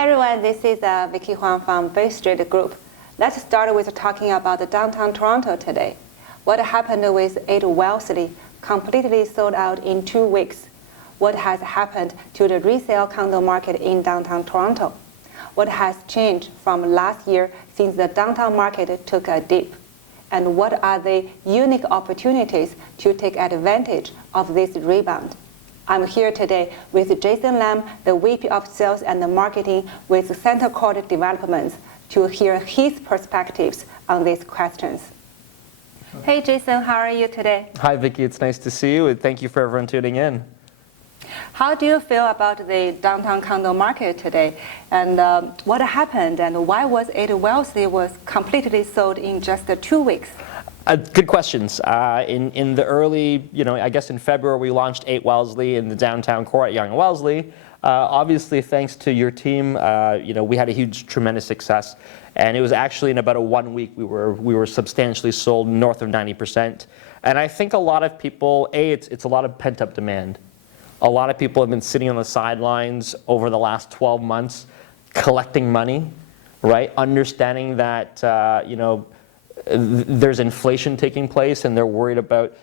Hi everyone, this is Vicky Huang from Bay Street Group. Let's start with talking about the downtown Toronto today. What happened with 8 Wellesley, completely sold out in 2 weeks? What has happened to the resale condo market in downtown Toronto? What has changed from last year since the downtown market took a dip? And what are the unique opportunities to take advantage of this rebound? I'm here today with Jason Lam, the VP of Sales and Marketing with Center Court Developments, to hear his perspectives on these questions. Hey Jason, how are you today? Hi Vicky, it's nice to see you, and thank you for everyone tuning in. How do you feel about the downtown condo market today? And what happened, and why was 8 Wellesley was completely sold in just 2 weeks? Good questions. In the early, I guess in February, we launched 8 Wellesley in the downtown core at Yonge and Wellesley. Obviously, thanks to your team, we had a huge, tremendous success. And it was actually in about a 1 week, we were substantially sold north of 90%. And I think a lot of people, it's a lot of pent-up demand. A lot of people have been sitting on the sidelines over the last 12 months, collecting money, right? Understanding that, there's inflation taking place and they're worried about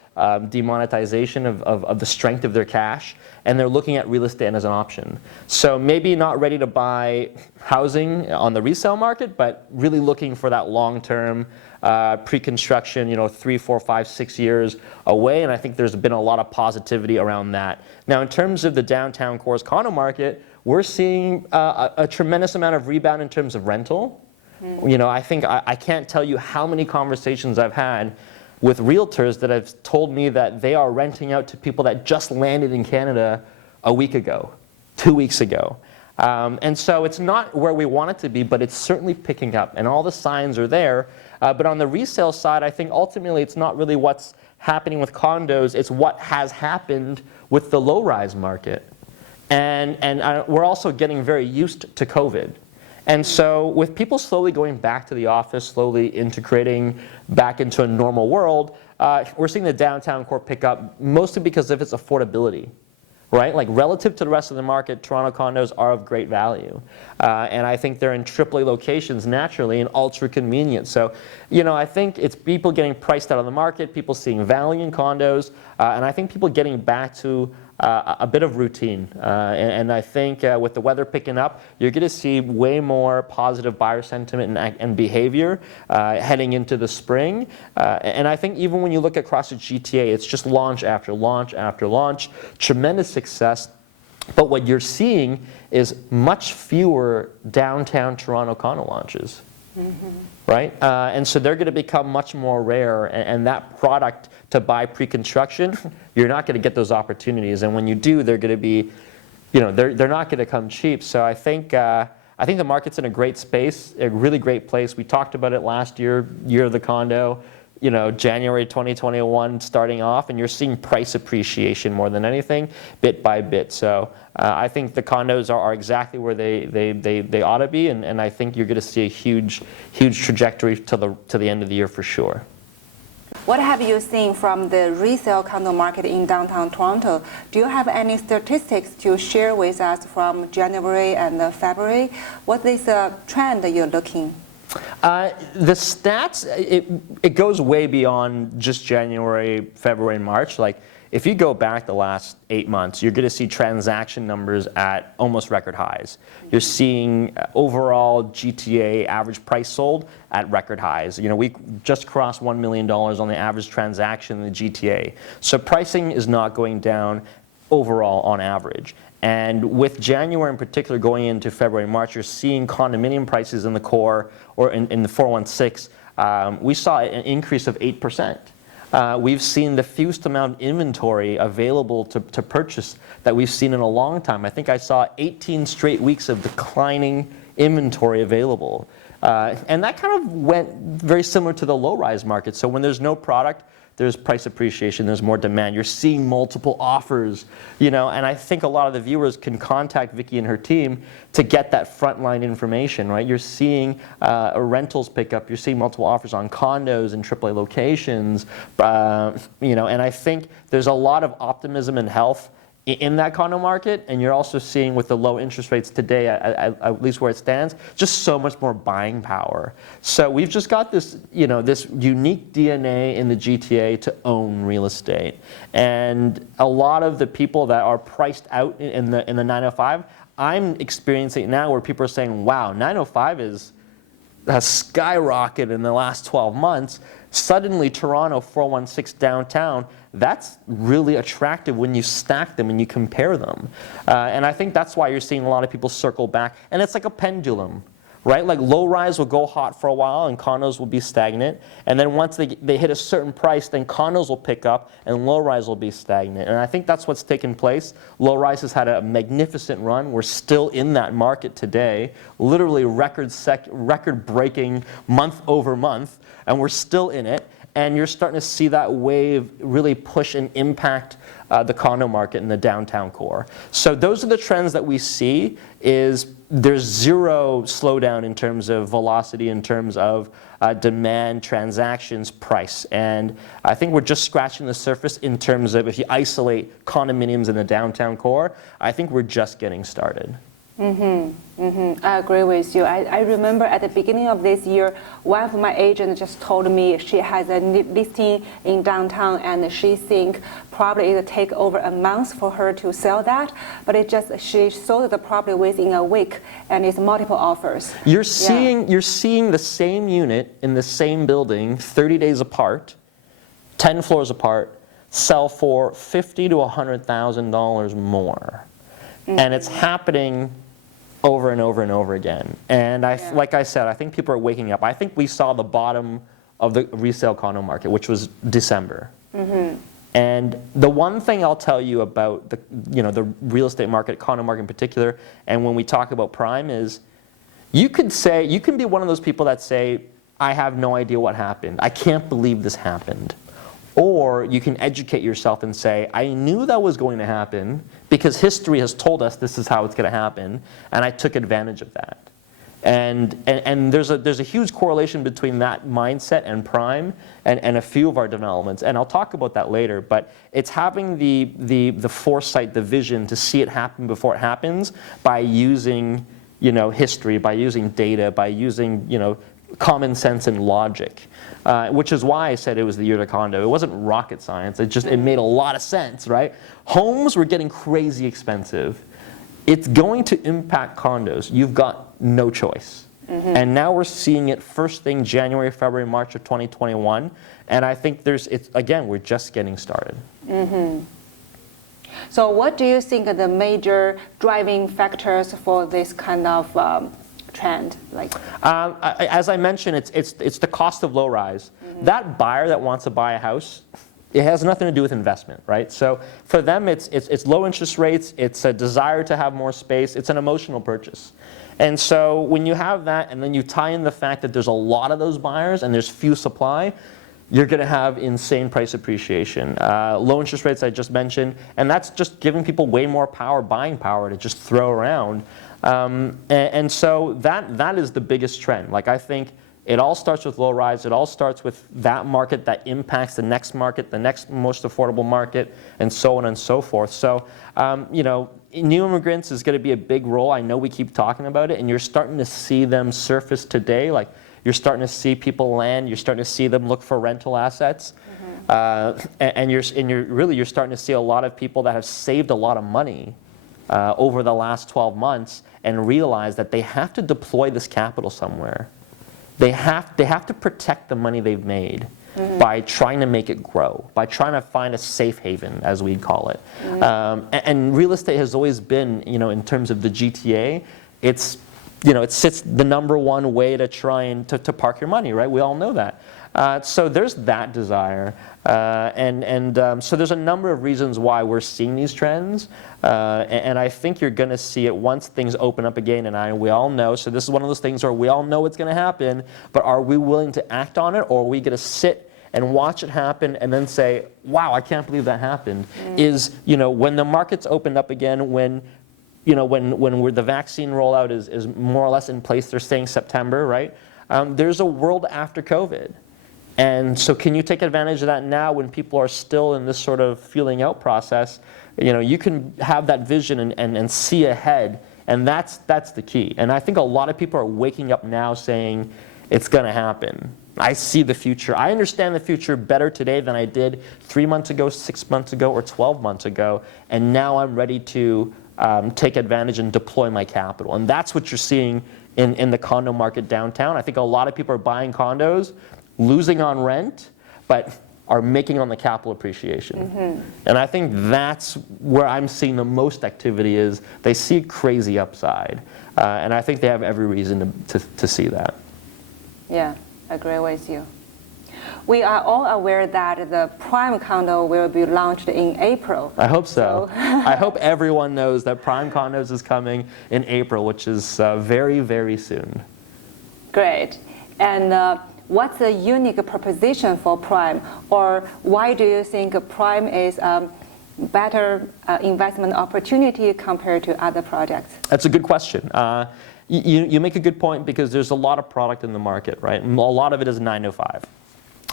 demonetization of the strength of their cash, and they're looking at real estate as an option. So maybe not ready to buy housing on the resale market, but really looking for that long-term pre-construction, 3, 4, 5, 6 years away, and I think there's been a lot of positivity around that. Now in terms of the downtown core's condo market, we're seeing a tremendous amount of rebound in terms of rental. I think I can't tell you how many conversations I've had with realtors that have told me that they are renting out to people that just landed in Canada a week ago, 2 weeks ago. And so it's not where we want it to be, but it's certainly picking up, and all the signs are there. But on the resale side, I think ultimately it's not really what's happening with condos, it's what has happened with the low-rise market. And we're also getting very used to COVID. And so with people slowly going back to the office, slowly integrating back into a normal world, we're seeing the downtown core pick up mostly because of its affordability, right? Like relative to the rest of the market, Toronto condos are of great value. And I think they're in AAA locations naturally and ultra convenient. So, I think it's people getting priced out of the market, people seeing value in condos, and I think people getting back to a bit of routine. And I think with the weather picking up, you're going to see way more positive buyer sentiment and behavior heading into the spring. And I think even when you look across the GTA, it's just launch after launch after launch, tremendous success. But what you're seeing is much fewer downtown Toronto condo launches. Right? And so they're going to become much more rare, and that product to buy pre-construction, you're not going to get those opportunities. And when you do, they're going to be, they're not going to come cheap. So I think the market's in a great space, a really great place. We talked about it last year of the condo, January 2021 starting off, and you're seeing price appreciation more than anything, bit by bit. So I think the condos are exactly where they ought to be, and I think you're going to see a huge trajectory to the end of the year for sure. What have you seen from the resale condo market in downtown Toronto? Do you have any statistics to share with us from January and February? What is the trend that you're looking? The stats, it goes way beyond just January, February, and March. Like, if you go back the last 8 months, you're going to see transaction numbers at almost record highs. You're seeing overall GTA average price sold at record highs. We just crossed $1 million on the average transaction in the GTA. So pricing is not going down overall on average. And with January in particular going into February and March, you're seeing condominium prices in the core or in the 416. We saw an increase of 8%. We've seen the fewest amount of inventory available to purchase that we've seen in a long time. I think I saw 18 straight weeks of declining inventory available. And that kind of went very similar to the low-rise market. So when there's no product, there's price appreciation, there's more demand. You're seeing multiple offers, and I think a lot of the viewers can contact Vicky and her team to get that frontline information, right? You're seeing rentals pick up, you're seeing multiple offers on condos in AAA locations, and I think there's a lot of optimism and health in that condo market, and you're also seeing with the low interest rates today, at least where it stands, just so much more buying power. So we've just got this, this unique DNA in the GTA to own real estate. And a lot of the people that are priced out in the 905, I'm experiencing it now where people are saying, wow, 905 has skyrocketed in the last 12 months. Suddenly, Toronto 416 downtown, that's really attractive when you stack them and you compare them. And I think that's why you're seeing a lot of people circle back. And it's like a pendulum, right? Like low-rise will go hot for a while and condos will be stagnant. And then once they hit a certain price, then condos will pick up and low-rise will be stagnant. And I think that's what's taken place. Low-rise has had a magnificent run. We're still in that market today, literally record-breaking month over month, and we're still in it. And you're starting to see that wave really push and impact the condo market in the downtown core. So those are the trends that we see. Is there's zero slowdown in terms of velocity, in terms of demand, transactions, price. And I think we're just scratching the surface in terms of if you isolate condominiums in the downtown core, I think we're just getting started. I agree with you. I remember at the beginning of this year, one of my agents just told me she has a listing in downtown and she think probably it'll take over a month for her to sell that, but she sold the property within a week and it's multiple offers. You're seeing the same unit in the same building 30 days apart, 10 floors apart, sell for $50,000 to $100,000 more. And it's happening over and over and over again. And like I said, I think people are waking up. I think we saw the bottom of the resale condo market, which was December. And the one thing I'll tell you about the real estate market, condo market in particular, and when we talk about prime is, you can be one of those people that say, I have no idea what happened. I can't believe this happened. Or you can educate yourself and say, I knew that was going to happen because history has told us this is how it's going to happen, and I took advantage of that. And there's a huge correlation between that mindset and prime and a few of our developments. And I'll talk about that later, but it's having the foresight, the vision to see it happen before it happens by using history, by using data, by using common sense and logic, which is why I said it was the year to condo. It wasn't rocket science. It made a lot of sense, right? Homes were getting crazy expensive. It's going to impact condos. You've got no choice. And now we're seeing it first thing January, February, March of 2021. And I think again, we're just getting started. So what do you think are the major driving factors for this kind of trend? As I mentioned, it's the cost of low rise. That buyer that wants to buy a house, it has nothing to do with investment, right? So for them, it's low interest rates, it's a desire to have more space, it's an emotional purchase. And so when you have that, and then you tie in the fact that there's a lot of those buyers and there's few supply, you're going to have insane price appreciation. Low interest rates I just mentioned, and that's just giving people way more buying power to just throw around. And so that is the biggest trend. I think it all starts with low rise. It all starts with that market that impacts the next market, the next most affordable market, and so on and so forth. So, new immigrants is going to be a big role. I know we keep talking about it, and you're starting to see them surface today. You're starting to see people land. You're starting to see them look for rental assets. And you're starting to see a lot of people that have saved a lot of money over the last 12 months and realize that they have to deploy this capital somewhere. They have to protect the money they've made by trying to make it grow, by trying to find a safe haven, as we'd call it. And real estate has always been, in terms of the GTA, it sits the number one way to try and to park your money, right? We all know that. So there's that desire. So there's a number of reasons why we're seeing these trends. And I think you're going to see it once things open up again. And we all know, so this is one of those things where we all know it's going to happen, but are we willing to act on it, or are we going to sit and watch it happen and then say, wow, I can't believe that happened? When the markets opened up again, when the vaccine rollout is more or less in place, they're saying September, right? There's a world after COVID. And so can you take advantage of that now when people are still in this sort of feeling out process? You can have that vision and see ahead, and that's the key. And I think a lot of people are waking up now saying, it's going to happen. I see the future. I understand the future better today than I did 3 months ago, 6 months ago, or 12 months ago, and now I'm ready to take advantage and deploy my capital. And that's what you're seeing in the condo market downtown. I think a lot of people are buying condos, losing on rent, but are making on the capital appreciation. And I think that's where I'm seeing the most activity is they see crazy upside. And I think they have every reason to see that. Yeah, I agree with you. We are all aware that the Prime Condo will be launched in April. I hope so. I hope everyone knows that Prime Condos is coming in April, which is very, very soon. Great. And what's the unique proposition for Prime? Or why do you think Prime is a better investment opportunity compared to other projects? That's a good question. You make a good point because there's a lot of product in the market, right? And a lot of it is 905.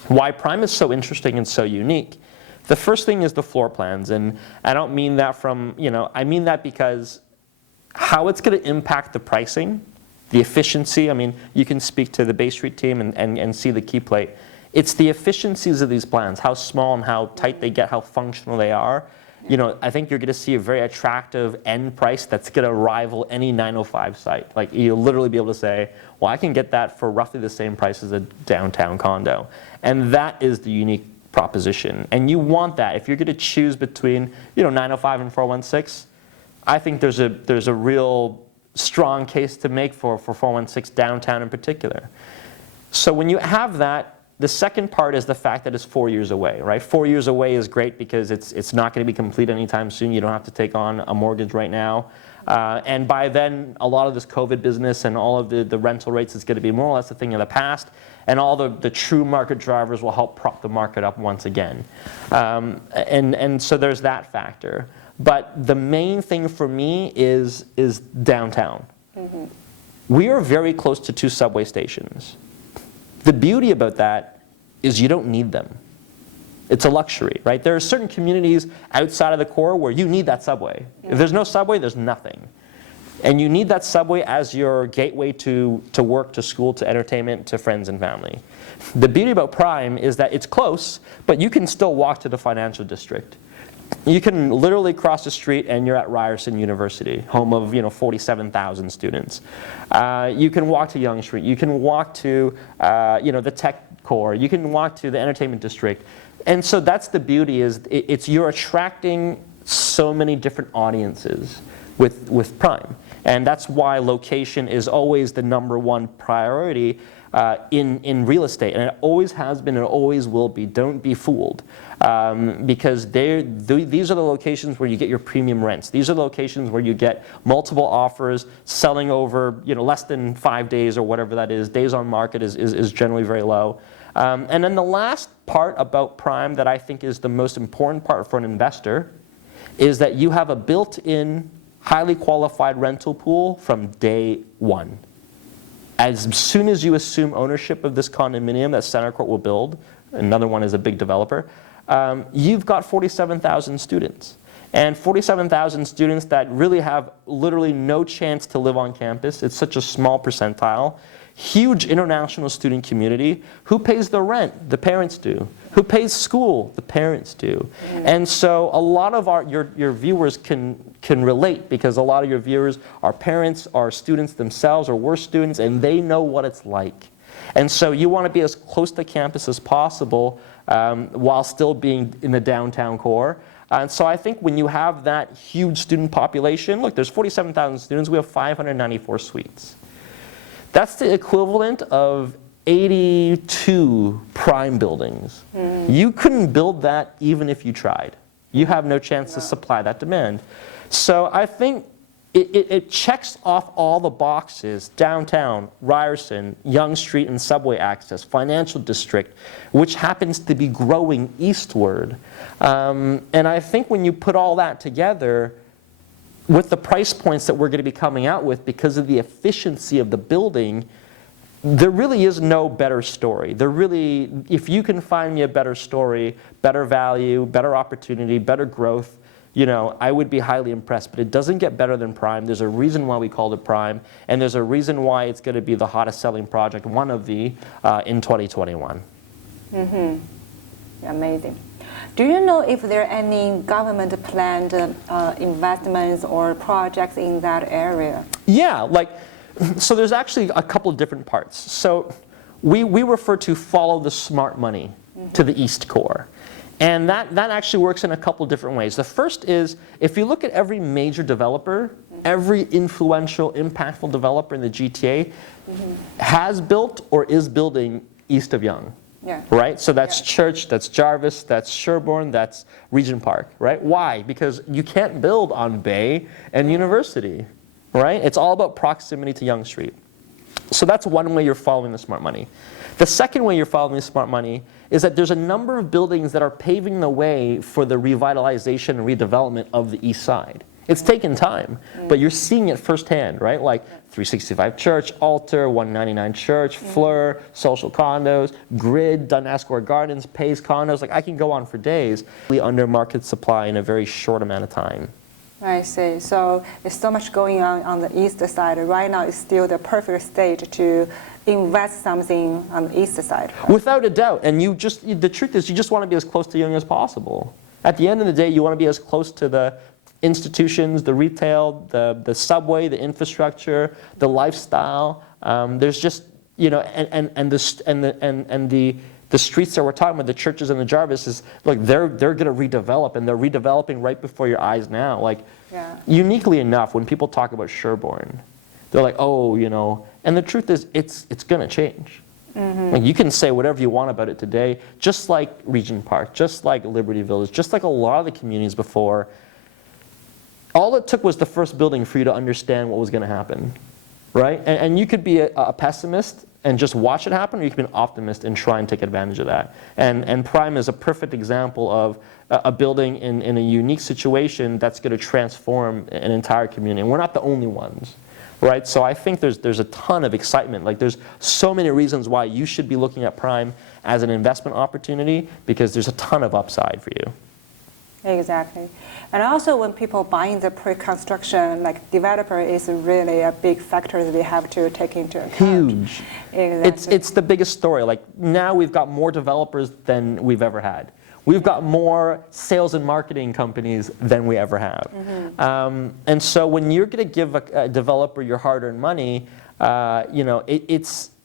Why Prime is so interesting and so unique, the first thing is the floor plans. And I don't mean that from, I mean that because how it's going to impact the pricing, the efficiency. I mean, you can speak to the Bay Street team and see the key plate. It's the efficiencies of these plans, how small and how tight they get, how functional they are. I think you're going to see a very attractive end price that's going to rival any 905 site. Like you'll literally be able to say, well, I can get that for roughly the same price as a downtown condo. And that is the unique proposition. And you want that. If you're going to choose between 905 and 416, I think there's a real strong case to make for 416 downtown in particular. So when you have that, the second part is the fact that it's 4 years away, right? 4 years away is great because it's not going to be complete anytime soon. You don't have to take on a mortgage right now. And by then, a lot of this COVID business and all of the rental rates is going to be more or less a thing of the past. And all the true market drivers will help prop the market up once again. And so there's that factor. But the main thing for me is downtown. We are very close to 2 subway stations. The beauty about that is you don't need them. It's a luxury, right? There are certain communities outside of the core where you need that subway. If there's no subway, there's nothing. And you need that subway as your gateway to work, to school, to entertainment, to friends and family. The beauty about Prime is that it's close, but you can still walk to the financial district. You can literally cross the street and you're at Ryerson University, home of 47,000 students. You can walk to Yonge Street. You can walk to the tech core. You can walk to the entertainment district. And so that's the beauty is you're attracting so many different audiences with Prime. And that's why location is always the #1 priority in real estate. And it always has been and always will be. Don't be fooled. Because these are the locations where you get your premium rents. These are the locations where you get multiple offers selling over less than 5 days or whatever that is. Days on market is generally very low. And then the last part about Prime that I think is the most important part for an investor is that you have a built-in, highly qualified rental pool from day one. As soon as you assume ownership of this condominium that Center Court will build, another one is a big developer, you've got 47,000 students. And 47,000 students that really have literally no chance to live on campus. It's such a small percentile. Huge international student community. Who pays the rent? The parents do. Who pays school? The parents do. And so a lot of your viewers can relate because a lot of your viewers are parents, are students themselves, or were students, and they know what it's like. And so you want to be as close to campus as possible while still being in the downtown core. And so I think when you have that huge student population, look, there's 47,000 students, we have 594 suites. That's the equivalent of 82 Prime buildings. You couldn't build that even if you tried. You have no chance to supply that demand. So I think it checks off all the boxes: downtown, Ryerson, Yonge Street and subway access, financial district, which happens to be growing eastward. And I think when you put all that together, with the price points that we're going to be coming out with because of the efficiency of the building, there really is no better story. If you can find me a better story, better value, better opportunity, better growth, I would be highly impressed. But it doesn't get better than Prime. There's a reason why we called it Prime, and there's a reason why it's going to be the hottest selling project, one of the, in 2021. Amazing. Do you know if there are any government planned investments or projects in that area? Yeah, so there's actually a couple of different parts. So we refer to follow the smart money to the East Core. And that actually works in a couple of different ways. The first is, if you look at every major developer, every influential, impactful developer in the GTA has built or is building east of Yonge. Yeah. Right? So that's Church, that's Jarvis, that's Sherbourne, that's Regent Park, right? Why? Because you can't build on Bay and University, right? It's all about proximity to Yonge Street. So that's one way you're following the smart money. The second way you're following the smart money is that there's a number of buildings that are paving the way for the revitalization and redevelopment of the east side. It's taken time, but you're seeing it firsthand, right? Like 365 Church, Alter, 199 Church, Fleur, Social Condos, Grid, Dundas Square Gardens, Pays Condos. Like, I can go on for days. Under market supply in a very short amount of time. I see. So there's so much going on the east side. Right now, it's still the perfect stage to invest something on the east side. Right? Without a doubt. And the truth is, you just want to be as close to Yonge as possible. At the end of the day, you want to be as close to the institutions, the retail, the subway, the infrastructure, the lifestyle. There's just, and the streets that we're talking about, the churches and the Jarvis, is look, they're going to redevelop, and they're redeveloping right before your eyes now. Like, uniquely enough, when people talk about Sherbourne, they're like, oh, and the truth is, it's going to change. Like, you can say whatever you want about it today, just like Regent Park, just like Liberty Village, just like a lot of the communities before. All it took was the first building for you to understand what was going to happen, right? And you could be a pessimist and just watch it happen, or you could be an optimist and try and take advantage of that. And Prime is a perfect example of a building in a unique situation that's going to transform an entire community. And we're not the only ones, right? So I think there's a ton of excitement. Like, there's so many reasons why you should be looking at Prime as an investment opportunity, because there's a ton of upside for you. Exactly. And also, when people buying the pre-construction, like, developer is really a big factor that they have to take into account. Huge. Exactly. It's the biggest story. Like, now we've got more developers than we've ever had. We've got more sales and marketing companies than we ever have. And so when you're going to give a developer your hard-earned money,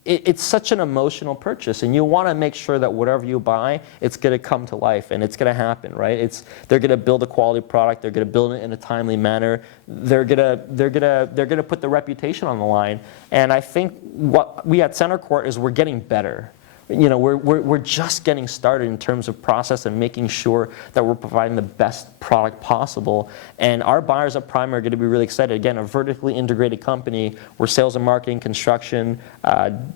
it's such an emotional purchase, and you want to make sure that whatever you buy, it's going to come to life, and it's going to happen, right? They're going to build a quality product. They're going to build it in a timely manner. They're going to put the reputation on the line. And I think what we at Center Court is we're getting better. We're just getting started in terms of process and making sure that we're providing the best product possible. And our buyers at Prime are going to be really excited. Again, a vertically integrated company where sales and marketing, construction,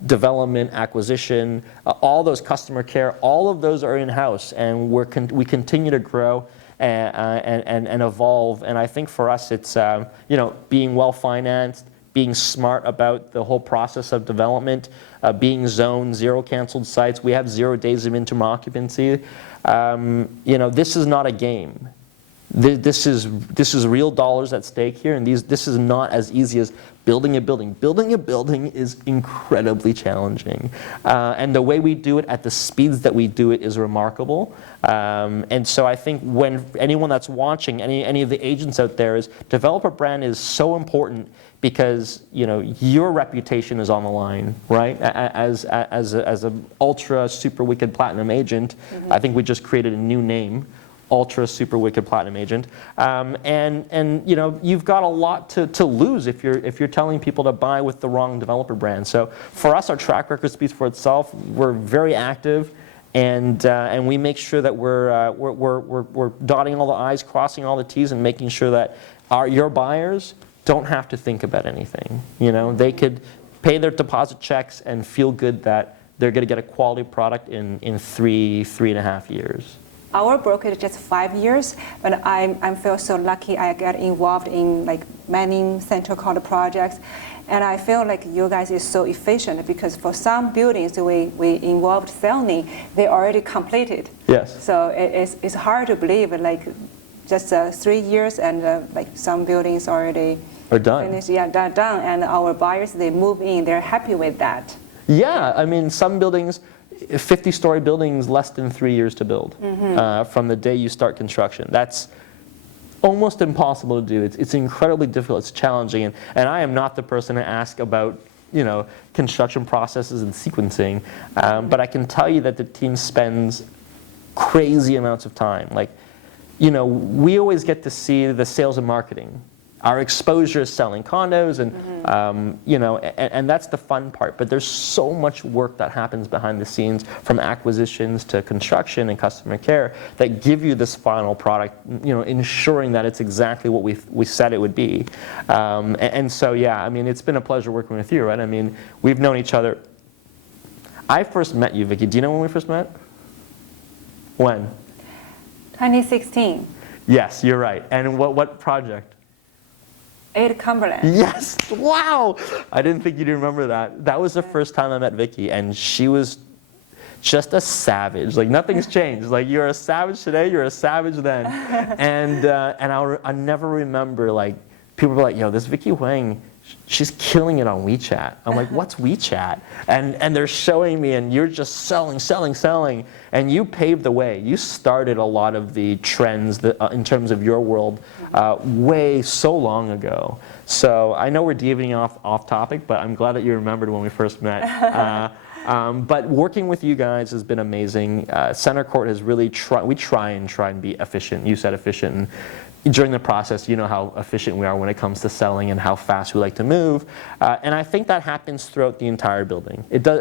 development, acquisition, all those customer care, all of those are in-house, and we continue to grow and evolve. And I think for us, it's being well-financed, being smart about the whole process of development, being zoned, 0 canceled sites. We have 0 days of interim occupancy. This is not a game. This is real dollars at stake here, and this is not as easy as building a building. Building a building is incredibly challenging, and the way we do it at the speeds that we do it is remarkable. And so I think when anyone that's watching, any of the agents out there, is developer brand is so important, because your reputation is on the line, right? As an ultra super wicked platinum agent, I think we just created a new name, ultra super wicked platinum agent, and you've got a lot to lose if you're telling people to buy with the wrong developer brand. So for us, our track record speaks for itself. We're very active, and we make sure that we're dotting all the I's, crossing all the T's, and making sure that your buyers don't have to think about anything. They could pay their deposit checks and feel good that they're going to get a quality product in 3.5 years. Our brokerage is just 5 years, but I feel so lucky I get involved in many central condo projects, and I feel like you guys is so efficient, because for some buildings we involved selling, they already completed. Yes. So it's hard to believe just 3 years, and like some buildings already Are done. finished. Yeah, they're done, and our buyers, they move in, they're happy with that. Yeah, I mean, some buildings, 50-story buildings, less than 3 years to build from the day you start construction. That's almost impossible to do. It's incredibly difficult. It's challenging, and I am not the person to ask about construction processes and sequencing, but I can tell you that the team spends crazy amounts of time. Like, we always get to see the sales and marketing. Our exposure is selling condos, and and that's the fun part. But there's so much work that happens behind the scenes, from acquisitions to construction and customer care, that give you this final product, ensuring that it's exactly what we said it would be. And so, yeah, I mean, it's been a pleasure working with you, right? I mean, we've known each other. I first met you, Vicky. Do you know when we first met? When? 2016. Yes, you're right. And what project? 8 Cumberland. Yes! Wow! I didn't think you'd remember that. That was the first time I met Vicky, and she was just a savage. Like, nothing's changed. Like, you're a savage today, you're a savage then. And I'll never remember, like, people were like, yo, this Vicky Huang, she's killing it on WeChat. I'm like, what's WeChat? And they're showing me, and you're just selling. And you paved the way. You started a lot of the trends that, in terms of your world way so long ago. So I know we're deviating off topic, but I'm glad that you remembered when we first met. But working with you guys has been amazing. Center Court has really we try and be efficient. You said efficient. And during the process, you know how efficient we are when it comes to selling and how fast we like to move. And I think that happens throughout the entire building. It does,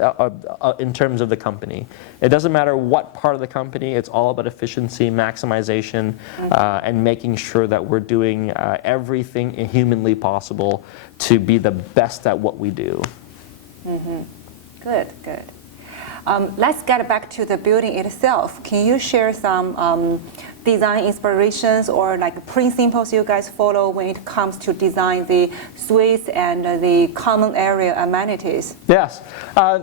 in terms of the company. It doesn't matter what part of the company, it's all about efficiency, maximization, and making sure that we're doing everything humanly possible to be the best at what we do. Good. Let's get back to the building itself. Can you share some design inspirations or like principles you guys follow when it comes to design the suites and the common area amenities? Yes.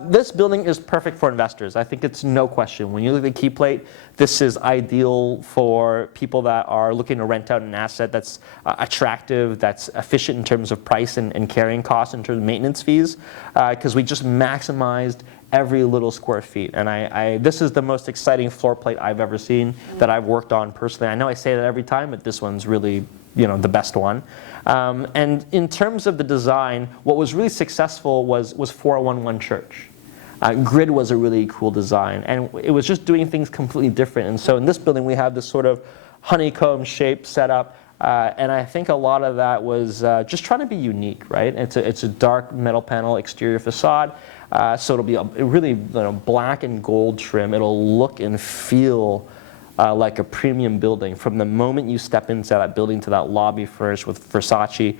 This building is perfect for investors. I think it's no question. When you look at the key plate, this is ideal for people that are looking to rent out an asset that's attractive, that's efficient in terms of price and carrying costs in terms of maintenance fees, because we just maximized every little square feet. And this is the most exciting floor plate I've ever seen that I've worked on personally. I know I say that every time, but this one's really, the best one. And in terms of the design, what was really successful was 4011 Church. Grid was a really cool design, and it was just doing things completely different. And so in this building, we have this sort of honeycomb shape set up. And I think a lot of that was just trying to be unique, right? It's a dark metal panel exterior facade. So it'll be a really black and gold trim. It'll look and feel like a premium building from the moment you step into that building to that lobby first with Versace.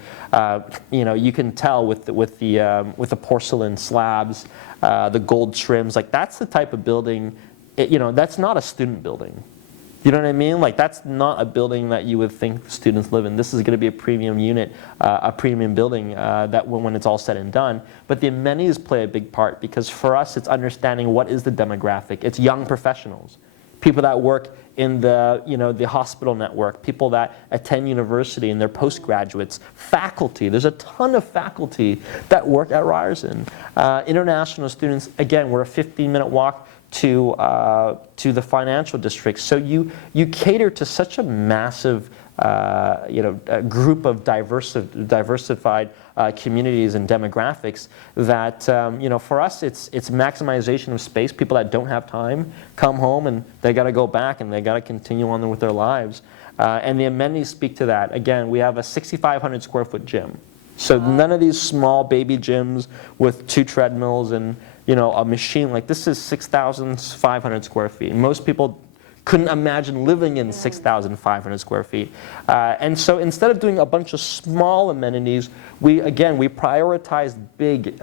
You can tell with the porcelain slabs, the gold trims. Like, that's the type of building. That's not a student building. You know what I mean? Like, that's not a building that you would think students live in. This is going to be a premium unit, a premium building that when it's all said and done. But the amenities play a big part, because for us, it's understanding what is the demographic. It's young professionals, people that work in the hospital network, people that attend university and they're postgraduates, faculty. There's a ton of faculty that work at Ryerson. International students, again, we're a 15-minute walk to the financial district. So you cater to such a massive a group of diversified communities and demographics that for us it's maximization of space. People that don't have time come home and they got to go back and they got to continue on with their lives. And the amenities speak to that. Again, we have a 6,500 square foot gym. So none of these small baby gyms with 2 treadmills and a machine. Like, this is 6,500 square feet. Most people couldn't imagine living in 6,500 square feet. And so instead of doing a bunch of small amenities, we prioritize big,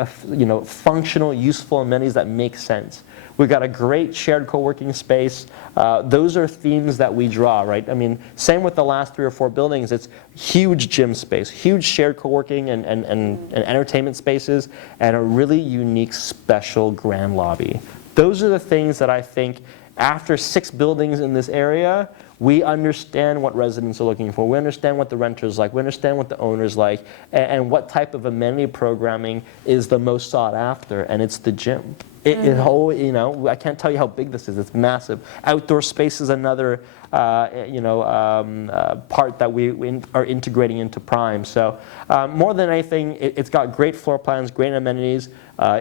functional, useful amenities that make sense. We've got a great shared co-working space. Those are themes that we draw, right? I mean, same with the last 3 or 4 buildings. It's huge gym space, huge shared co-working and entertainment spaces, and a really unique, special grand lobby. Those are the things that I think, after 6 buildings in this area, We understand what residents are looking for. We understand what the renters like. We understand what the owners like, and what type of amenity programming is the most sought after, and it's the gym. I can't tell you how big this is. It's massive. Outdoor space is another part that we are integrating into Prime. So more than anything, it's got great floor plans, great amenities,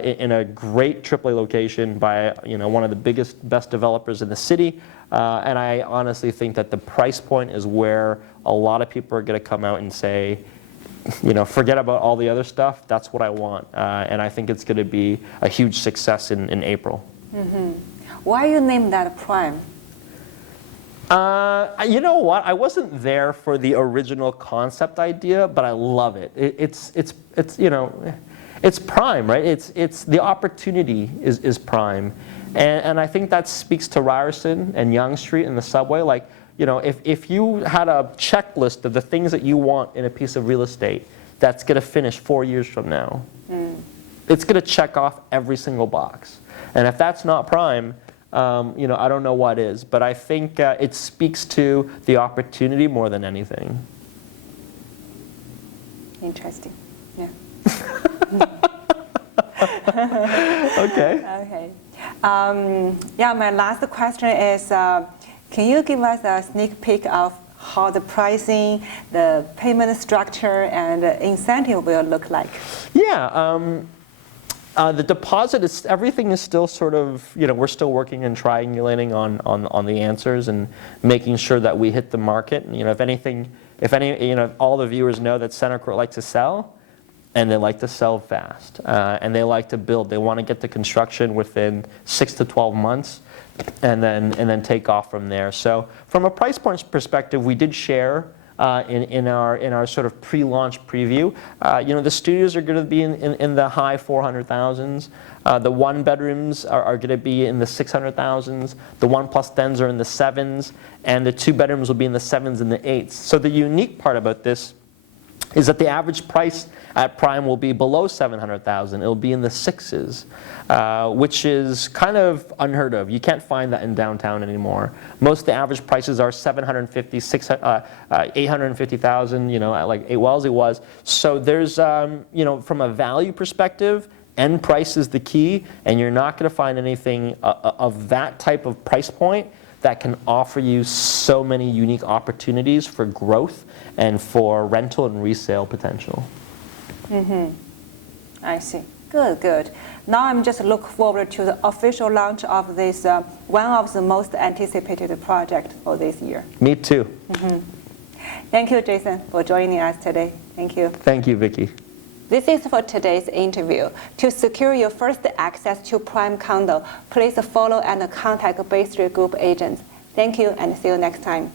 in a great AAA location by one of the best developers in the city. And I honestly think that the price point is where a lot of people are going to come out and say, forget about all the other stuff. That's what I want. And I think it's going to be a huge success in April. Mm-hmm. Why you name that Prime? You know what? I wasn't there for the original concept idea, but I love it. It's prime, right? It's the opportunity is prime, and I think that speaks to Ryerson and Yonge Street and the subway. Like, if you had a checklist of the things that you want in a piece of real estate that's going to finish 4 years from now, it's going to check off every single box. And if that's not prime, I don't know what is, but I think it speaks to the opportunity more than anything. Interesting. Yeah. Okay. Okay. My last question is, can you give us a sneak peek of how the pricing, the payment structure, and the incentive will look like? Yeah. The deposit everything is still sort of, we're still working and triangulating on the answers and making sure that we hit the market. And, if all the viewers know that Center Court likes to sell, and they like to sell fast, and they like to build. They want to get to construction within 6 to 12 months, and then take off from there. So from a price point perspective, we did share in our sort of pre-launch preview. The studios are going to be in the high 400,000s. The one bedrooms are going to be in the 600,000s. The 1+10s are in the 7s, and the 2 bedrooms will be in the 7s and the 8s. So the unique part about this is that the average price at Prime will be below 700,000. It'll be in the 6s, which is kind of unheard of. You can't find that in downtown anymore. Most of the average prices are 750, 850,000. Like Wellesley was. So there's, from a value perspective, end price is the key, and you're not going to find anything of that type of price point that can offer you so many unique opportunities for growth and for rental and resale potential. Mm-hmm. I see. Good. Now I'm just look forward to the official launch of this, one of the most anticipated project for this year. Me too. Mm-hmm. Thank you, Jason, for joining us today. Thank you. Thank you, Vicky. This is for today's interview. To secure your first access to Prime Condo, please follow and contact Bay Street Group agents. Thank you, and see you next time.